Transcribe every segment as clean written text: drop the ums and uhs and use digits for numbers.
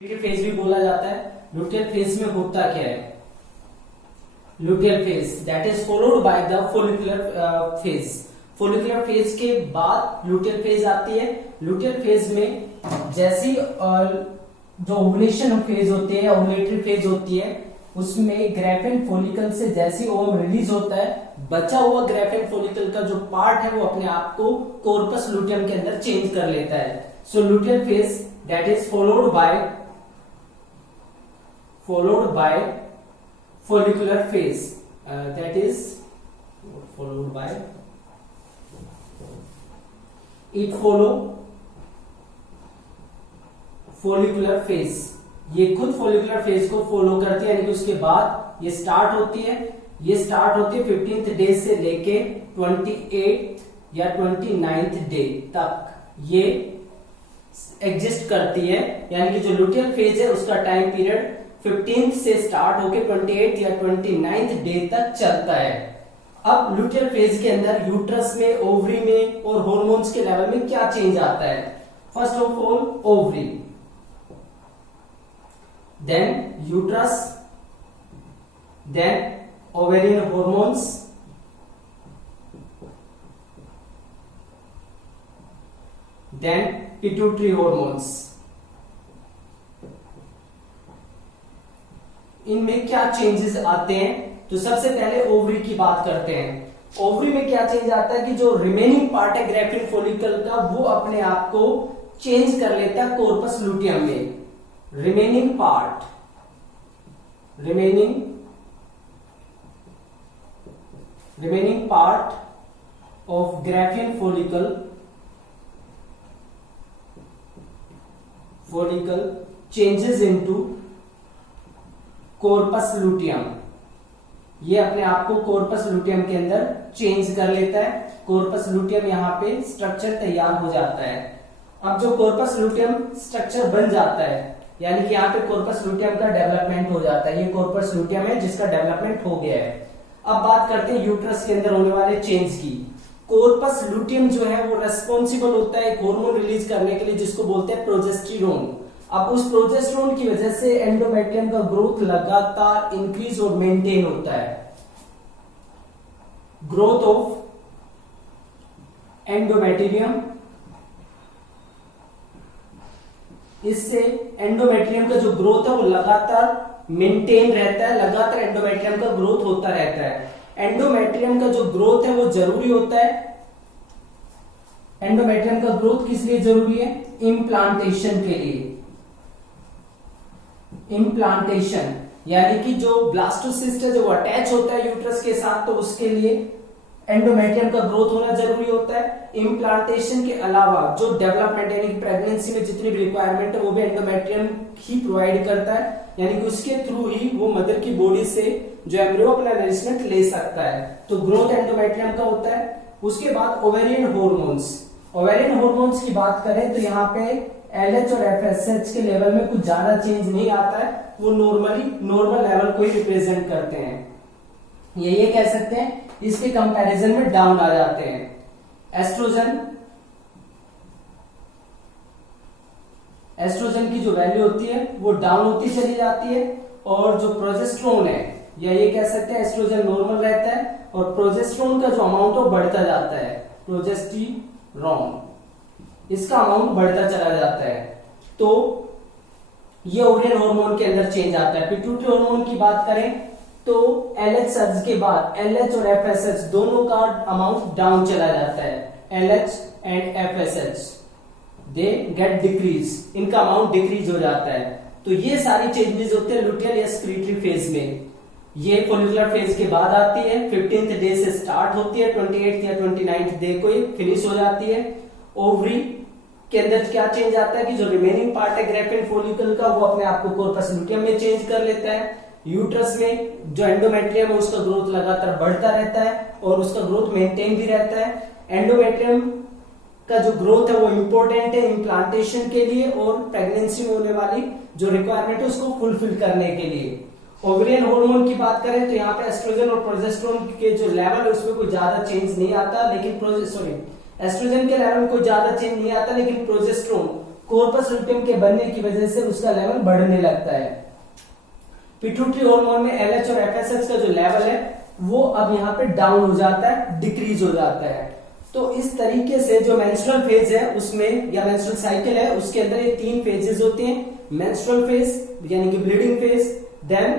Luteal phase भी बोला जाता है। लुटियल फेज में होता क्या है? Luteal phase that is followed by the follicular phase. Follicular phase के बाद लुटियल फेज आती है। लुटियल फेज में जैसी जो ओवुलेशन फेज होती है, ओवुलेटरी फेज होती है, उसमें ग्रेफिन फॉलिकल से जैसी ओवम रिलीज होता है, बचा हुआ ग्रेफिन फॉलिकल का जो पार्ट है वो अपने आप को कॉर्पस लुटियम के अंदर चेंज कर लेता है। So luteal phase that is followed by follicular phase, that is followed by it follow follicular phase। ये खुद follicular phase को फॉलो करती है, यानी कि उसके बाद ये स्टार्ट होती है। ये स्टार्ट होती है 15th डे से लेके 28 या 29th डे तक ये एग्जिस्ट करती है। यानी कि जो लुटियल फेज है उसका टाइम पीरियड 15th से स्टार्ट होके 28 या 29th डे तक चलता है। अब लुटियल फेज के अंदर यूट्रस में, ओवरी में और हार्मोन्स के लेवल में क्या चेंज आता है? First of all ovary, then uterus, then ovarian hormones, then pituitary hormones. इनमें क्या चेंजेस आते हैं? तो सबसे पहले ओवरी की बात करते हैं। ओवरी में क्या चेंज आता है कि जो रिमेनिंग पार्ट है ग्रेफिन फॉलिकल का वो अपने आप को चेंज कर लेता है कॉर्पस लुटियम में। Remaining part of Graafian follicle changes into corpus luteum. ये अपने आप को कॉर्पस लुटियम के अंदर चेंज कर लेता है। कॉर्पस लुटियम यहाँ पे स्ट्रक्चर तैयार हो जाता है। अब जो कॉर्पस लुटियम स्ट्रक्चर बन जाता है, यानी कि यहाँ पे कॉर्पस लुटियम का डेवलपमेंट हो जाता है। ये कॉर्पस लुटियम है जिसका डेवलपमेंट हो गया है। अब बात करते हैं यूट्रस के अंदर होने वाले चेंज की। कॉर्पस लुटियम जो है वो रेस्पॉन्सिबल होता है एक हार्मोन रिलीज करने के लिए जिसको बोलते हैं प्रोजेस्टेरोन। अब उस प्रोजेस्टेरोन की वजह से एंडोमेट्रियम का ग्रोथ लगातार इंक्रीज और मेंटेन होता है। ग्रोथ ऑफ एंडोमेट्रियम, इससे एंडोमेट्रियम का जो ग्रोथ है वो लगातार मेंटेन रहता है। लगातार एंडोमेट्रियम का ग्रोथ होता रहता है। एंडोमेट्रियम का जो ग्रोथ है वो जरूरी होता है। एंडोमेट्रियम का ग्रोथ किस लिए जरूरी है? इम्प्लांटेशन के लिए। इम्प्लांटेशन यानी कि जो ब्लास्टोसिस्ट है जो अटैच होता है यूट्रस के साथ, तो उसके लिए एंडोमेट्रियम का ग्रोथ होना जरूरी होता है। इम्प्लांटेशन के अलावा जो डेवलपमेंट यानी कि प्रेगनेंसी में जितनी भी रिक्वायरमेंट है वो भी एंडोमेट्रियम ही प्रोवाइड करता है। यानी कि उसके थ्रू ही वो मदर की बॉडी से जो एम्ब्रियो अपना नरिशमेंट ले सकता है। तो ग्रोथ एंडोमेट्रियम का होता है। उसके बाद ओवेरियन हार्मोन्स। ओवेरियन हार्मोन्स की बात करें तो यहाँ पे LH और FSH के लेवल में कुछ ज्यादा चेंज नहीं आता है। वो नॉर्मल लेवल को ही रिप्रेजेंट करते हैं। ये कह सकते हैं इसके कंपैरिजन में डाउन आ जाते हैं। एस्ट्रोजन की जो वैल्यू होती है वो डाउन होती चली जाती है। और जो प्रोजेस्टेरोन है, या ये कह सकते हैं एस्ट्रोजन नॉर्मल रहता है और प्रोजेस्टेरोन का जो अमाउंट है वो बढ़ता जाता है। प्रोजेस्टेरोन, इसका अमाउंट बढ़ता चला जाता है। तो ये ओवेरियन हार्मोन के अंदर चेंज आता है। पिट्यूटरी हार्मोन की बात करें तो LH सर्ज के बाद LH और FSH दोनों का अमाउंट डाउन चला जाता है। LH and FSH they get decrease, इनका अमाउंट डिक्रीज हो जाता है। तो ये सारी चेंजेस होते हैं लुटियल या स्क्रीटरी फेज में। ये फॉलिकुलर फेज के बाद आती है। 15th डे से स्टार्ट होती है, 28th या 29th डे को फिनिश हो जाती है। ओवरी के अंदर क्या चेंज आता है कि जो रिमेनिंग पार्ट है ग्रेफिन फॉलिकल का वो अपने आप को कॉर्पस लुटियम में चेंज कर लेता है। यूट्रस में जो एंडोमेट्रियम है उसका ग्रोथ लगातार बढ़ता रहता है और उसका ग्रोथ मेंटेन भी रहता है। एंडोमेट्रियम का जो ग्रोथ है वो इंपॉर्टेंट है इम्प्लांटेशन के लिए और प्रेगनेंसी में होने वाली जो रिक्वायरमेंट है उसको फुलफिल करने के लिए। ओवेरियन हार्मोन की बात करें तो यहाँ पे एस्ट्रोजन और प्रोजेस्टेरोन के जो लेवल है उसमें कोई ज्यादा चेंज नहीं आता, लेकिन एस्ट्रोजन के लेवल में कोई ज्यादा चेंज नहीं आता, लेकिन प्रोजेस्टेरोन कॉर्पस लुटियम के बनने की वजह से उसका लेवल बढ़ने लगता है। पिट्यूटरी हार्मोन में एलएच और एफएसएच का जो लेवल है वो अब यहाँ पे डाउन हो जाता है, डिक्रीज हो जाता है। तो इस तरीके से जो मेंस्ट्रुअल फेज है उसमें या मेंस्ट्रुअल साइकिल है उसके अंदर ये 3 फेजेस होते हैं, मेंस्ट्रुअल फेज यानी कि bleeding phase, then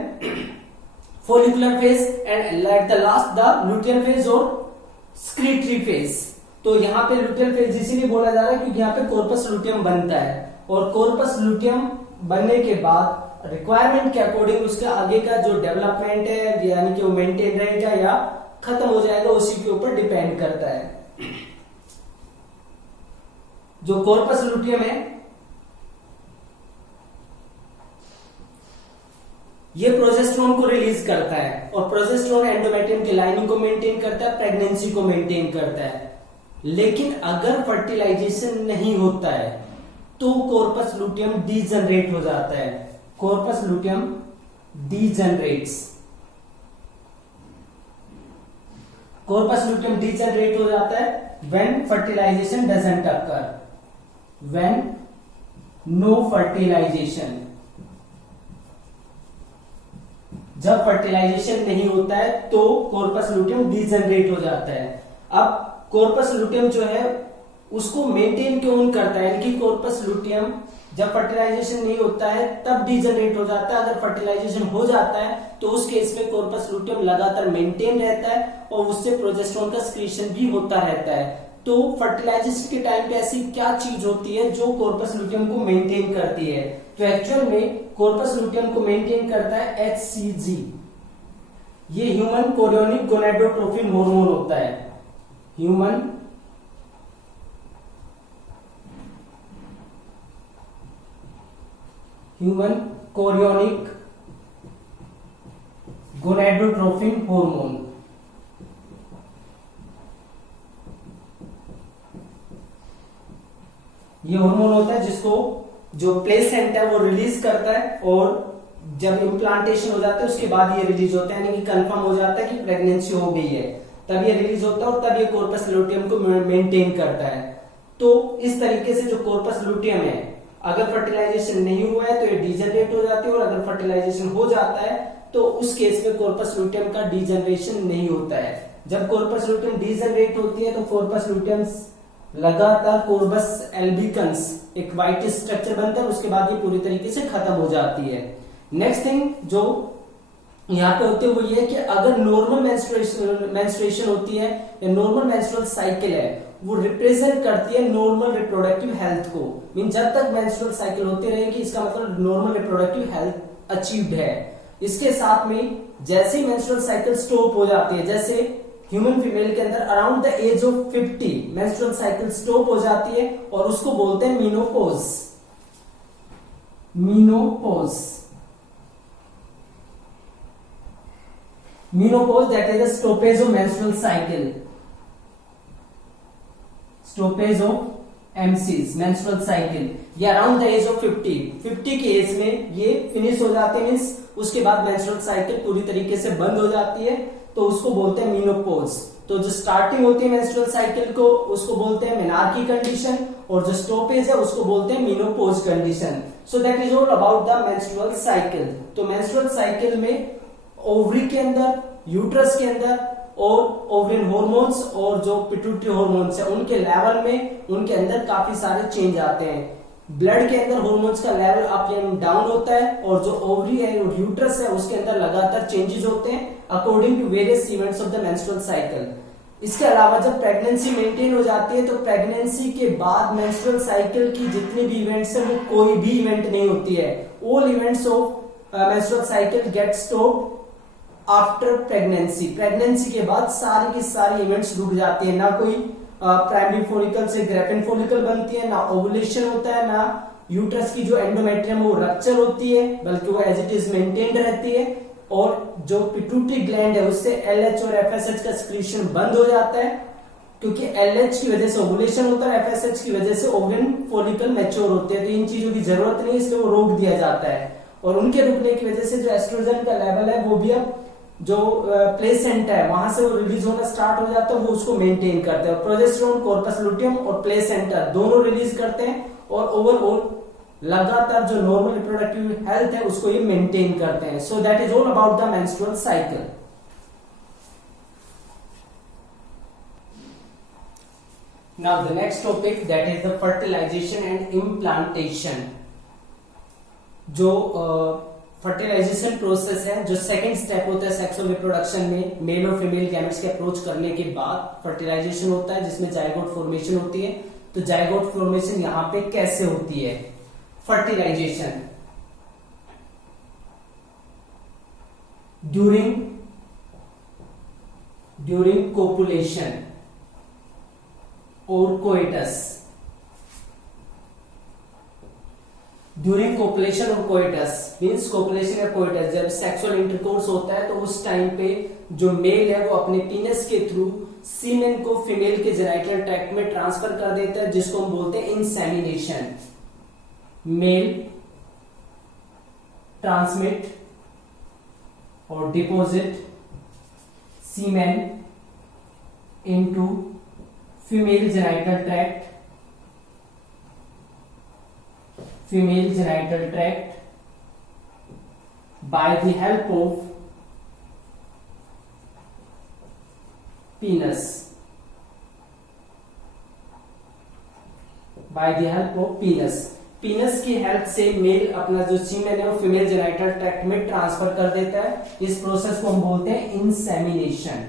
follicular phase and at the last the luteal phase और स्क्रीटरी फेज। तो यहाँ पे लुटियल फेज इसीलिए बोला जा रहा है क्योंकि यहाँ पे कॉर्पस लुटियम बनता है और कॉर्पस लुटियम बनने के बाद रिक्वायरमेंट के अकॉर्डिंग उसका आगे का जो डेवलपमेंट है यानी कि वो मेंटेन रहेगा या खत्म हो जाएगा उसी के ऊपर डिपेंड करता है। जो कॉर्पस लुटियम है ये प्रोजेस्टेरोन को रिलीज करता है और प्रोजेस्टेरोन एंडोमेट्रियम की लाइनिंग को मेंटेन करता है, प्रेगनेंसी को मेंटेन करता है। लेकिन अगर फर्टिलाइजेशन नहीं होता है तो कॉर्पस लुटियम डीजनरेट हो जाता है, corpus luteum degenerates, corpus luteum degenerate हो जाता है when fertilization doesn't occur, when no fertilization, जब फर्टिलाइजेशन नहीं होता है तो कॉर्पस लुटियम डीजनरेट हो जाता है। अब कॉर्पस लुटियम जो है उसको मेंटेन क्यों करता है, यानी कि कॉर्पस लुटियम जब फर्टिलाइजेशन नहीं होता है तब डीजनरेट हो जाता है, अगर फर्टिलाइजेशन हो जाता है तो उस केस में कॉर्पस लुटियम लगातार मेंटेन रहता है और उससे प्रोजेस्टेरोन का सिक्रीशन भी होता रहता है। तो फर्टिलाइजेशन के टाइम पे ऐसी क्या चीज होती है जो कॉर्पस लुटियम को मेंटेन करती है, तो एक्चुअल में कॉर्पस लुटियम को मेंटेन करता है HCG, ये ह्यूमन कोरियोनिक गोनाडोट्रोपिन हार्मोन होता है, ह्यूमन कोरियोनिक गोनाडोट्रोपिन हार्मोन। ये हार्मोन होता है जिसको जो प्लेसेंटा है वो रिलीज करता है और जब इम्प्लांटेशन हो जाता है उसके बाद ये रिलीज होता है, यानी कि कंफर्म हो जाता है कि प्रेगनेंसी हो गई है, तब ये रिलीज होता है और तब ये कॉर्पस लुटियम को मेंटेन करता है। तो इस तरीके से जो कॉर्पस लुटियम है अगर फर्टिलाइजेशन नहीं हुआ है तो ये डीजनरेट हो जाती है और अगर फर्टिलाइजेशन हो जाता है तो उस केस में कॉर्पस लुटियम का डीजनरेशन नहीं होता है। जब कॉर्पस लुटियम डीजनरेट होती है तो कॉर्पस लुटियम लगातार कॉर्पस एल्बिकन्स एक व्हाइट स्ट्रक्चर बनता है, उसके बाद ये पूरी तरीके से खत्म हो जाती है। नेक्स्ट थिंग जो यहाँ पे होते हुए ये कि अगर नॉर्मल मेंस्ट्रुएशन होती है या नॉर्मल मेंस्ट्रुअल साइकिल है वो रिप्रेजेंट करती है नॉर्मल रिप्रोडक्टिव हेल्थ को, मीन जब तक मेंस्ट्रुअल साइकिल होती रहेगी इसका मतलब नॉर्मल रिप्रोडक्टिव हेल्थ अचीव्ड है। इसके साथ में जैसे ही मेंस्ट्रुअल साइकिल स्टॉप हो जाती है, जैसे ह्यूमन फीमेल के अंदर around the age of 50 menstrual cycle stop हो जाती है और उसको बोलते हैं menopause, menopause, menopause that is the stoppage of menstrual cycle, stoppage of MCs menstrual cycle, ये अराउंड द एज ऑफ 50 की एज में ये फिनिश हो जाते हैं, मींस उसके बाद मेंस्ट्रुअल साइकिल पूरी तरीके से बंद हो जाती है तो उसको बोलते हैं मीनोपॉज। तो जो स्टार्टिंग होती है मेंस्ट्रुअल साइकिल को उसको बोलते हैं मेनार्की कंडीशन और जो स्टॉपेज है उसको बोलते हैं menopause condition. So that is all about the menstrual cycle. तो मेंस्ट्रुअल साइकिल में ओवरी के अंदर, यूट्रस के अंदर और ओवरिन हॉर्मोन्स और जो पिट्यूटरी हॉर्मोन्स है उनके लेवल में उनके अंदर काफी सारे चेंज आते हैं। ब्लड के अंदर हॉर्मोन्स का लेवल अप एंड डाउन होता है और जो ओवरी है और यूट्रस है उसके अंदर लगातार चेंजेस होते हैं according to various events of the menstrual cycle. इसके अलावा जब प्रेगनेंसी मेंटेन हो जाती है तो प्रेगनेंसी के बाद मेंस्ट्रुअल साइकिल की जितनी भी इवेंट्स है वो कोई भी इवेंट नहीं होती है, all events of menstrual cycle get stopped after pregnancy. Pregnancy के बाद सारी की सारी इवेंट्स रुक जाती है, ना कोई प्राइमरी फॉलिकल से ग्रेफिन फॉलिकल बनती है, ना ओवुलेशन होता है, ना यूट्रस की जो एंडोमेट्रियम वो रप्चर होती है बल्कि वो एज इट इज मेंटेन्ड रहती है और जो पिट्यूटरी ग्लैंड है उससे एलएच और एफएसएच का सिक्रीशन बंद हो जाता है क्योंकि एलएच की वजह से ओवुलेशन होता है, एफएसएच की वजजह से ओवरिन फॉलिकल मैच्योर होते हैं, तो इन चीजों की जरूरत नहीं, इसलिए वो रोक दिया जाता है और उनके रुकने की वजह से जो एस्ट्रोजन का लेवल है वो भी अब जो प्लेसेंटा है वहां से वो रिलीज होना स्टार्ट हो जाता है, वो उसको मेंटेन करते हैं। प्रोजेस्टेरोन कॉर्पस लुटियम और प्लेसेंटा दोनों रिलीज करते हैं और ओवरऑल लगातार जो नॉर्मल रिप्रोडक्टिव हेल्थ है उसको ये मेंटेन करते हैं. So that is all about the menstrual cycle. Now the next topic, that is the fertilization and implantation. जो फर्टिलाइजेशन प्रोसेस है, जो सेकंड स्टेप होता है सेक्सुअल रिप्रोडक्शन में, मेल और फीमेल गैमेट्स के अप्रोच करने के बाद फर्टिलाइजेशन होता है जिसमें जाइगोट फॉर्मेशन होती है. तो जाइगोट फॉर्मेशन यहां पे कैसे होती है? फर्टिलाइजेशन ड्यूरिंग कोपुलेशन और कोइटस. ड्यूरिंग कोपुलेशन और कोइटस मीन्स कोपुलेशन या कोइटस, जब सेक्सुअल इंटरकोर्स होता है तो उस टाइम पे जो मेल है वो अपने पीनस के थ्रू सीमेन को फीमेल के जेनाइटल ट्रैक्ट में ट्रांसफर कर देता है, जिसको हम बोलते हैं इंसेमिनेशन. मेल ट्रांसमिट और deposit semen into female genital tract by the help of penis. Penis की हेल्प से मेल अपना जो सीमेन है वो फीमेल जेनाइटल ट्रैक्ट में ट्रांसफर कर देता है. इस प्रोसेस को हम बोलते हैं इंसेमिनेशन.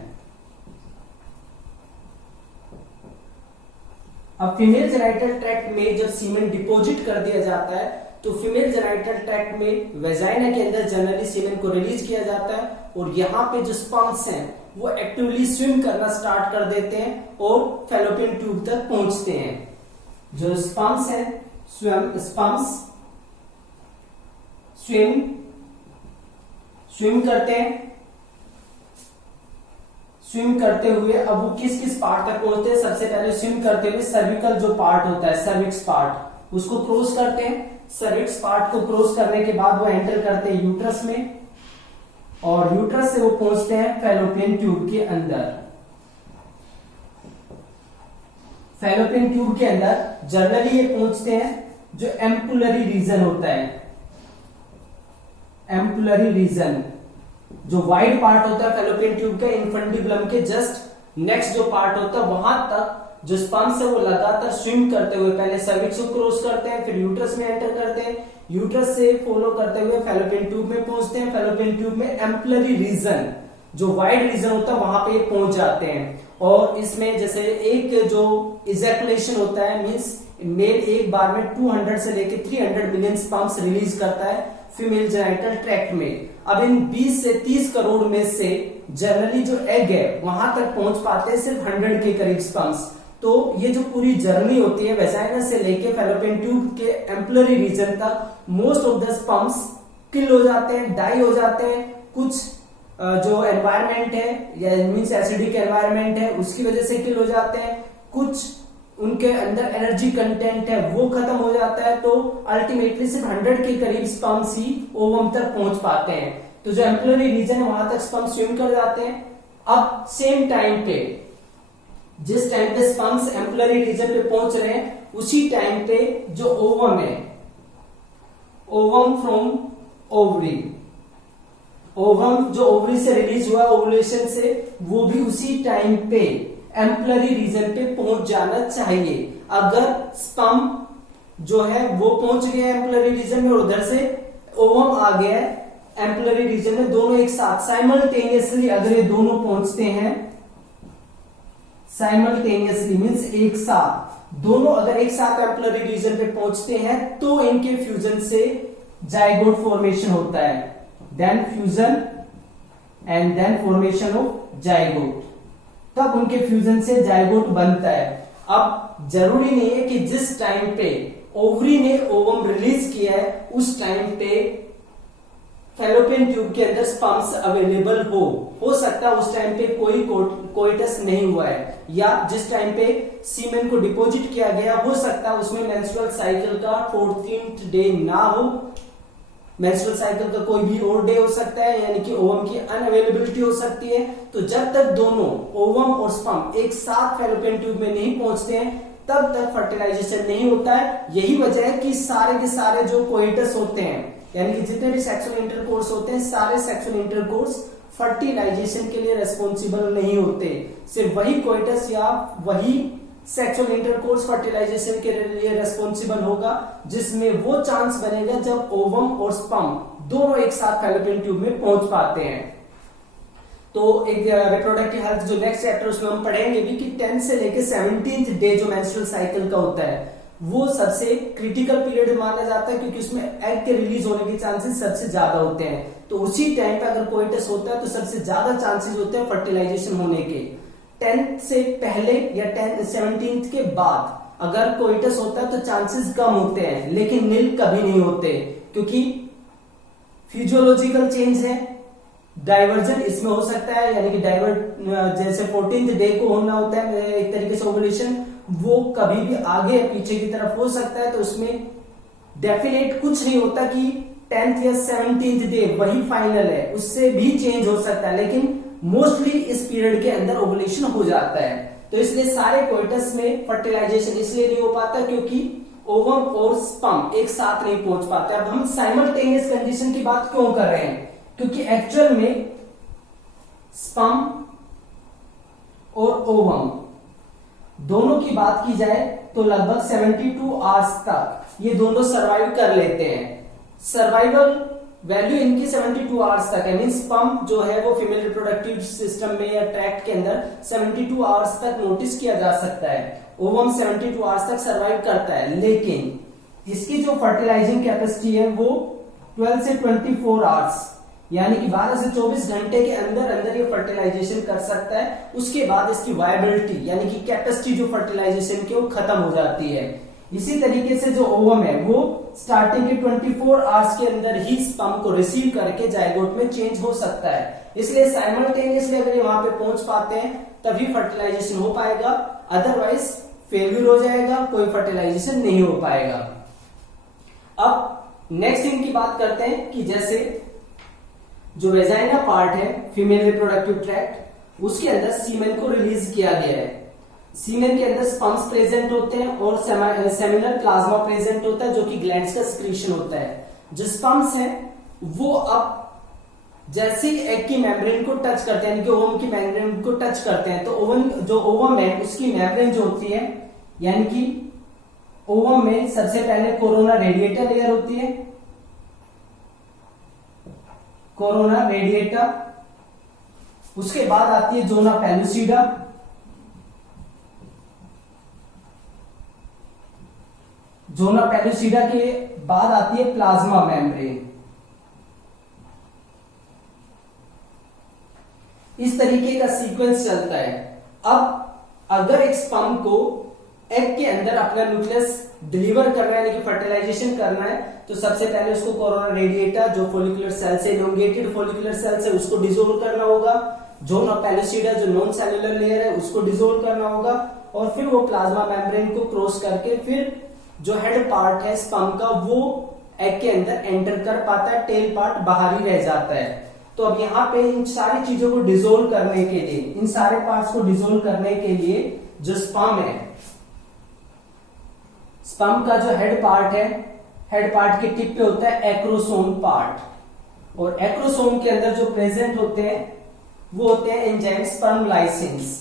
अब फीमेल जेनाइटल ट्रैक्ट में जब सीमेन डिपॉजिट कर दिया जाता है तो फीमेल जेनाइटल ट्रैक्ट में वेजाइना के अंदर जनरली सीमेन को रिलीज किया जाता है और यहाँ पे जो स्पर्म्स हैं वो एक्टिवली स्विम करना स्टार्ट कर देते हैं और फैलोपियन ट्यूब तक पहुंचते हैं. जो स्पर्म्स हैं स्पर्म्स स्विम करते हुए अब वो किस किस पार्ट तक पहुंचते हैं? सबसे पहले स्विम करते हुए सर्विकल जो पार्ट होता है, सर्विक्स पार्ट, उसको क्रॉस करते हैं. सर्विक्स पार्ट को क्रॉस करने के बाद वो एंटर करते हैं यूट्रस में और यूट्रस से वो पहुंचते हैं फैलोपियन ट्यूब के अंदर. फैलोपियन ट्यूब के अंदर जनरली ये पहुंचते हैं जो एम्पुलरी रीजन होता है. एम्पुलरी रीजन जो वाइड पार्ट होता है फैलोपियन ट्यूब के इन्फंडिबुलम के जस्ट नेक्स्ट जो पार्ट होता है वहां तक जो स्पर्म्स है वो लगातार स्विम करते हुए पहले सर्विक्स को क्रॉस करते हैं, फिर यूट्रस में एंटर करते हैं, यूट्रस से फॉलो करते हुए फैलोपियन ट्यूब में पहुंचते हैं. फैलोपियन ट्यूब में एम्पुलरी रीजन जो वाइड रीजन होता है वहां पे पहुंच जाते हैं. और इसमें जैसे एक जो इजैकुलेशन होता है मींस मेल एक बार में 200 से लेकर 300 मिलियन स्पर्म्स रिलीज करता है फीमेल जेनाइटल ट्रैक्ट में. अब इन 20 से 30 करोड़ में से जनरली जो एग है वहां तक पहुंच पाते हैं सिर्फ 100 के करीब स्पर्म्स. तो ये जो पूरी जर्नी होती है वेजाइना से लेके फैलोपियन ट्यूब के एम्पुलरी रीजन तक मोस्ट ऑफ द स्पर्म्स किल हो जाते हैं, डाई हो जाते हैं. कुछ जो एनवायरमेंट है या मींस एसिडिक एनवायरमेंट है उसकी वजह से किल हो जाते हैं. कुछ उनके अंदर एनर्जी कंटेंट है वो खत्म हो जाता है. तो अल्टीमेटली सिर्फ 100 के करीब स्पर्म्स ही ओवम तक पहुंच पाते हैं. तो जो एम्पुलरी रीजन है वहां तक स्पर्म्स स्विम कर जाते हैं. अब सेम टाइम पे जिस टाइम पे स्पर्म्स एम्पुलरी रीजन पे पहुंच रहे हैं उसी टाइम पे जो ओवम है, ओवम फ्रॉम ओवरी, ओवम जो ओवरी से रिलीज हुआ ओवुलेशन से, वो भी उसी टाइम पे एम्पुलरी रीजन पे पहुंच जाना चाहिए. अगर स्पर्म जो है वो पहुंच गया एम्पुलरी रीजन में और उधर से ओवम आ गया एम्पुलरी रीजन में, दोनों एक साथ साइमल्टेनियसली अगर ये दोनों पहुंचते हैं, साइमल्टेनियसली मींस एक साथ, दोनों अगर एक साथ एम्पुलरी रीजन पे पहुंचते हैं तो इनके फ्यूजन से जाइगोट फॉर्मेशन होता है. Then fusion and then formation of zygote, तब उनके फ्यूजन से जाइगोट बनता है. अब जरूरी नहीं है कि जिस टाइम पे ओवरी ने ओवम रिलीज किया है उस टाइम पे फैलोपियन ट्यूब के अंदर स्पर्म्स अवेलेबल हो सकता है उस टाइम पे कोई कोइटस नहीं हुआ है, या जिस टाइम पे सीमेन को डिपॉजिट किया गया हो सकता है उसमें मेंस्ट्रुअल साइकिल का 14th डे ना हो, मेंस्ट्रुअल साइकिल का कोई भी और डे हो सकता है, यानी कि ओवम की अनअवेलेबिलिटी हो सकती है. तो जब तक दोनों ओवम और स्पर्म एक साथ फैलोपियन ट्यूब में नहीं पहुंचते हैं तब तक फर्टिलाइजेशन नहीं होता है। यही वजह है कि सारे के सारे जो कोइटस होते हैं, यानी कि जितने भी सेक्सुअल इंटरकोर्स होते हैं, सारे सेक्सुअल इंटरकोर्स फर्टिलाइजेशन के लिए रेस्पॉन्सिबल नहीं होते। सिर्फ वही कोइटस या वही सेक्सुअल इंटरकोर्स फर्टिलाइजेशन के लिए रेस्पॉन्सिबल होगा जिसमें वो चांस बनेगा जब ओवम और स्पर्म दोनों एक साथ फैलोपियन ट्यूब में पहुंच पाते हैं। तो एक रिप्रोडक्टिव हेल्थ जो नेक्स्ट चैप्टर उसमें हम पढ़ेंगे भी कि 10 से लेके 17th डे जो मेंस्ट्रुअल साइकिल का होता है वो सबसे क्रिटिकल पीरियड माना जाता है, क्योंकि उसमें एग के रिलीज होने के चांसेस सबसे ज्यादा होते हैं। तो उसी टाइम पे अगर कोइटस होता है तो सबसे ज्यादा चांसेस होते हैं फर्टिलाइजेशन होने के। 10th से पहले या 17th के बाद अगर कोइटस होता है तो चांसेस कम होते हैं, लेकिन नील कभी नहीं होते, क्योंकि फिजियोलॉजिकल चेंज है, डाइवर्जन इसमें हो सकता है, यानी कि जैसे 14th डे को होना होता है एक तरीके से ओवुलेशन, वो कभी भी आगे या पीछे की तरफ हो सकता है। तो उसमें डेफिनेट कुछ नहीं होता कि 10th या 17th डे वही फाइनल है, उससे भी चेंज हो सकता है, लेकिन मोस्टली इस पीरियड के अंदर ओवुलेशन हो जाता है। तो इसलिए सारे कोइटस में फर्टिलाइजेशन इसलिए नहीं हो पाता क्योंकि ओवम और स्पर्म एक साथ नहीं पहुंच पाते। अब हम साइमल्टेनियस कंडीशन की बात क्यों कर रहे हैं, क्योंकि एक्चुअल में स्पर्म और ओवम दोनों की बात की जाए तो लगभग 72 आवर्स तक ये दोनों सरवाइव कर लेते हैं। सर्वाइवल वैल्यू इनकी 72 आवर्स तक है, मीन स्पर्म जो है वो फीमेल रिप्रोडक्टिव सिस्टम में या ट्रैक्ट के अंदर 72 आवर्स तक नोटिस किया जा सकता है। ओवम 72 आवर्स तक सरवाइव करता है, लेकिन इसकी जो फर्टिलाइजिंग कैपेसिटी है वो 12 से 24 आवर्स यानी कि 12 से 24 घंटे के अंदर अंदर ये फर्टिलाइजेशन कर सकता है। उसके बाद इसकी वायबिलिटी यानी कि कैपेसिटी जो फर्टिलाइजेशन की वो खत्म हो जाती है। इसी तरीके से जो ओवम है वो स्टार्टिंग के 24 आवर्स के अंदर ही स्पर्म को रिसीव करके जाइगोट में चेंज हो सकता है। इसलिए साइमल्टेनियसली अगर ये वहां पे पहुंच पाते हैं तभी फर्टिलाइजेशन हो पाएगा, अदरवाइज फेल्यूर हो जाएगा, कोई फर्टिलाइजेशन नहीं हो पाएगा। अब नेक्स्ट थिंग की बात करते हैं कि जैसे जो वेजाइना पार्ट है फीमेल रिप्रोडक्टिव ट्रैक्ट, उसके अंदर सीमेन को रिलीज किया गया है। सीमेन के अंदर स्पर्म्स प्रेजेंट होते हैं और सेमिनल प्लाज्मा प्रेजेंट होता है जो कि ग्लैंड्स का सिक्रीशन होता है। जो स्पर्म्स हैं वो अब जैसे ही एग की मेम्ब्रेन को टच करते हैं, यानी कि ओवम की मेम्ब्रेन को टच करते हैं, तो ओवम है उसकी मेम्ब्रेन जो होती है, यानी कि ओवम में सबसे पहले कोरोना रेडिएटा लेयर होती है, कोरोना रेडिएटा, उसके बाद आती है जोना पेलुसिडा, जोना पेलुसिडा के बाद आती है प्लाज्मा मेम्ब्रेन। इस तरीके का सीक्वेंस चलता है। अब अगर एक स्पर्म को एग के अंदर अपना न्यूक्लियस डिलीवर करना है, यानी कि फर्टिलाइजेशन करना है, तो सबसे पहले उसको कोरोना रेडिएटा जो फोलिकुलर सेल से इलोंगेटेड फोलिकुलर सेल है उसको डिसोल्व करना होगा, जोना पेलुसिडा जो नॉन सेलुलर लेयर है उसको डिसोल्व करना होगा, और फिर वो प्लाज्मा मेम्ब्रेन को क्रॉस करके फिर जो हेड पार्ट है स्पर्म का वो एग के अंदर एंटर कर पाता है, टेल पार्ट बाहर ही रह जाता है। तो अब यहाँ पे इन सारी चीजों को डिसोल्व करने के लिए, इन सारे पार्ट्स को डिसोल्व करने के लिए जो स्पर्म है, स्पर्म का जो हेड पार्ट है, हेड पार्ट के टिप पे होता है एक्रोसोम पार्ट, और एक्रोसोम के अंदर जो प्रेजेंट होते हैं वो होते हैं enzyme sperm lysines.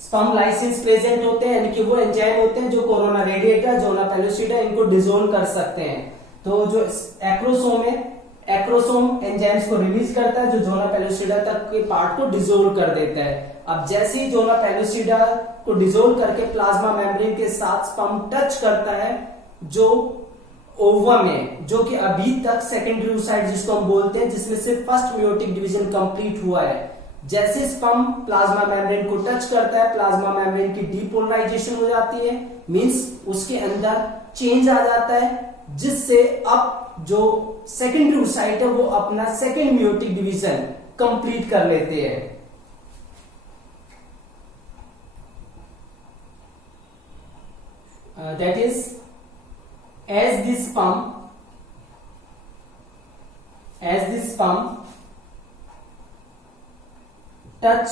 Sperm lysines present होते हैं, यानी कि वो एंजाइम होते हैं जो कोरोना रेडिएटा, जोना पेलुसिडा इनको डिसोल्व कर सकते हैं। तो जो एक्रोसोम है, एक्रोसोम एंजाइम्स को रिलीज करता है जो जोना पेलुसिडा तक के पार्ट को डिसोल्व कर देता है। अब जैसे ही जोना पेलुसिडा को डिसोल्व करके प्लाज्मा मेम्ब्रेन के साथ स्पर्म टच करता है जो ओवम है, जो कि अभी तक सेकेंडरी oocyte जिसको हम बोलते हैं, जिसमें सिर्फ फर्स्ट मेयोटिक डिवीजन कंप्लीट हुआ है। जैसे स्पर्म प्लाज्मा मेम्ब्रेन को टच करता है, प्लाज्मा मेम्ब्रेन की डीपोलराइजेशन हो जाती है, मींस उसके अंदर चेंज आ जाता है, जिससे अब जो सेकेंडरी oocyte है वो अपना सेकेंड मेयोटिक डिवीजन कंप्लीट कर लेते हैं। That is, as this sperm touch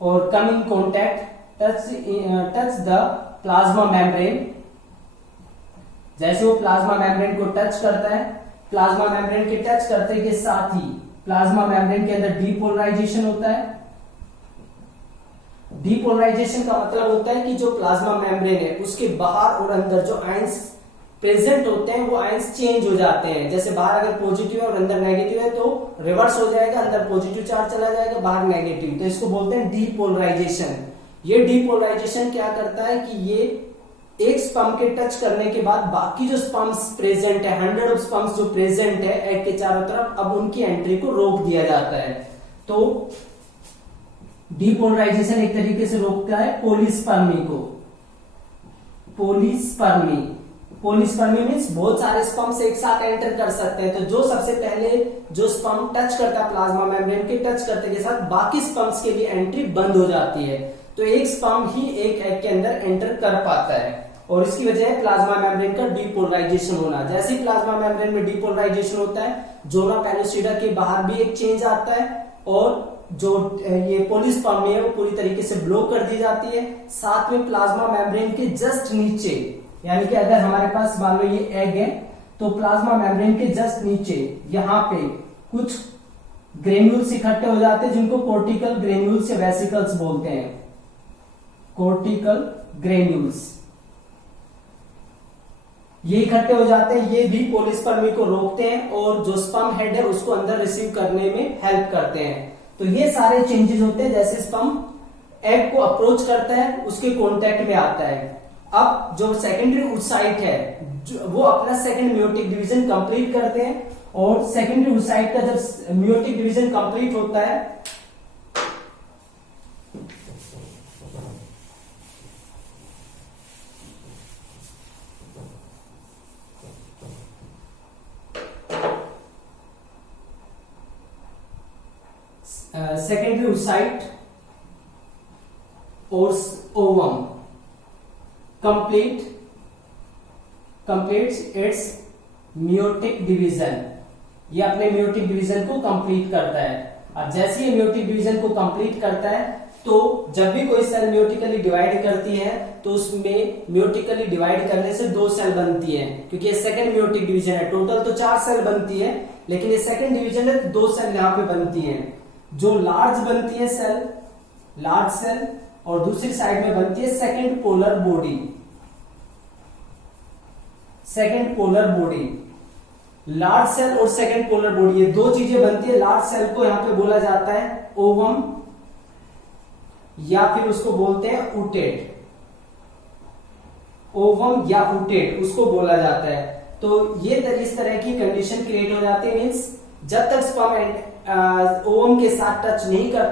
और come in contact, touch the plasma membrane. जैसे वो प्लाज्मा मेम्ब्रेन को टच करता है, प्लाज्मा मेम्ब्रेन के टच करते के साथ ही प्लाज्मा मेम्ब्रेन के अंदर डीपोलराइजेशन होता है। डीपोलराइजेशन का मतलब होता है कि जो प्लाज्मा मेम्ब्रेन है उसके बाहर और अंदर जो आयंस प्रेजेंट होते हैं वो आयंस चेंज हो जाते हैं। जैसे बाहर अगर पॉजिटिव है और अंदर नेगेटिव है तो रिवर्स हो जाएगा, अंदर पॉजिटिव चार्ज चला जाएगा, बाहर नेगेटिव, तो इसको बोलते हैं डीपोलराइजेशन। ये डीपोलराइजेशन क्या करता है कि ये एक स्पम्प के टच करने के बाद बाकी जो स्पम्प्स प्रेजेंट है, 100 स्पम्प्स जो प्रेजेंट है एग के चारों तरफ, अब उनकी एंट्री को रोक दिया जाता है। तो डीपोलराइजेशन एक तरीके से रोकता है पॉलीस्पर्मी को। पॉलीस्पर्मी मीन्स बहुत सारे स्पम्प्स एक साथ एंटर कर सकते हैं। तो जो सबसे पहले जो स्पम्प टच करता है प्लाज्मा मेम्ब्रेन के टच करते के साथ बाकी स्पम्प्स के लिए एंट्री बंद हो जाती है। तो एक स्पम्प ही एक एग के अंदर एंटर कर पाता है और इसकी वजह है प्लाज्मा मेम्ब्रेन का डीपोलराइजेशन होना। जैसे ही प्लाज्मा मेम्ब्रेन में डीपोलराइजेशन होता है, जोना पेलोसिडा के बाहर भी एक चेंज आता है और जो ये पॉलीस्पर्मी है वो पूरी तरीके से ब्लॉक कर दी जाती है। साथ में प्लाज्मा मेम्ब्रेन के जस्ट नीचे, यानी कि अगर हमारे पास मान लो ये एग है तो प्लाज्मा मेम्ब्रेन के जस्ट नीचे यहाँ पे कुछ ग्रेन्यूल्स इकट्ठे हो जाते हैं जिनको कोर्टिकल ग्रेन्यूल्स या वेसिकल्स बोलते हैं। कोर्टिकल ग्रेन्यूल्स ये इकट्ठे हो जाते हैं, ये भी पॉलीस्पर्मी को रोकते हैं और जो स्पर्म हेड है उसको अंदर रिसीव करने में हेल्प करते हैं। तो ये सारे चेंजेस होते हैं जैसे स्पर्म एग को अप्रोच करता है, उसके कांटेक्ट में आता है। अब जो सेकेंडरी oocyte है वो अपना सेकंड मियोटिक डिवीजन कंप्लीट करते हैं और सेकेंडरी oocyte का जब मियोटिक डिवीजन कंप्लीट होता है सेकेंडरी oocyte और ovum completes its meiotic division। ये अपने meiotic division को कंप्लीट करता है। अब जैसे ये meiotic division को कंप्लीट करता है तो जब भी कोई सेल म्योटिकली डिवाइड करती है तो उसमें म्योटिकली डिवाइड करने से 2 सेल बनती है, क्योंकि ये सेकंड म्योटिक डिवीजन है। टोटल तो 4 सेल बनती है लेकिन ये सेकंड डिवीजन है तो 2 सेल यहाँ पे बनती है। जो लार्ज बनती है सेल, लार्ज सेल, और दूसरी साइड में बनती है second polar body. Second polar body, large cell और सेकंड पोलर बॉडी, ये 2 चीजें बनती है। लार्ज सेल को यहां पे बोला जाता है ओवम या फिर उसको बोलते हैं ऊटेट। ओवम या ऊटेट उसको बोला जाता है। तो ये इस तरह की कंडीशन क्रिएट हो जाती है। मींस जब तक स्पर्म ओवम के साथ टच नहीं करता